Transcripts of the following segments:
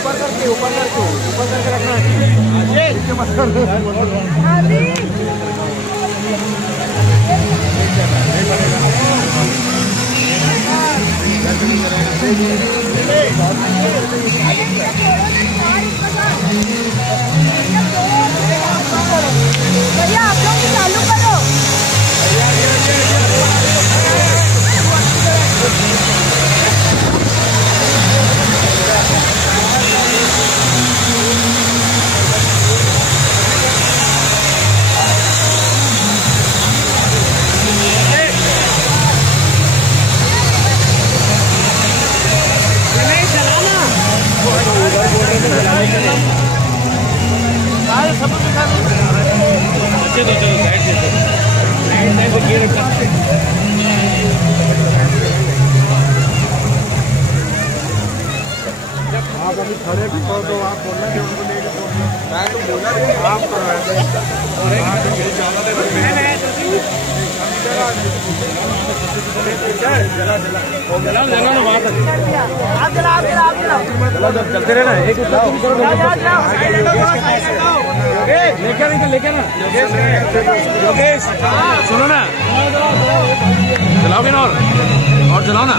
ऊपर करके रखना है। मत कर भैया आप लोग चालू करो। चलो साइड से गियर आप अभी खड़े भी कहो तो आप बोलना कि उनको लेके तो मैं तो बोला लेकिन आप चलते रहना एक लेके ना योगेश सुनो ना चलाओगे ना और चलाओ ना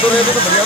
चालू करो तो बढ़िया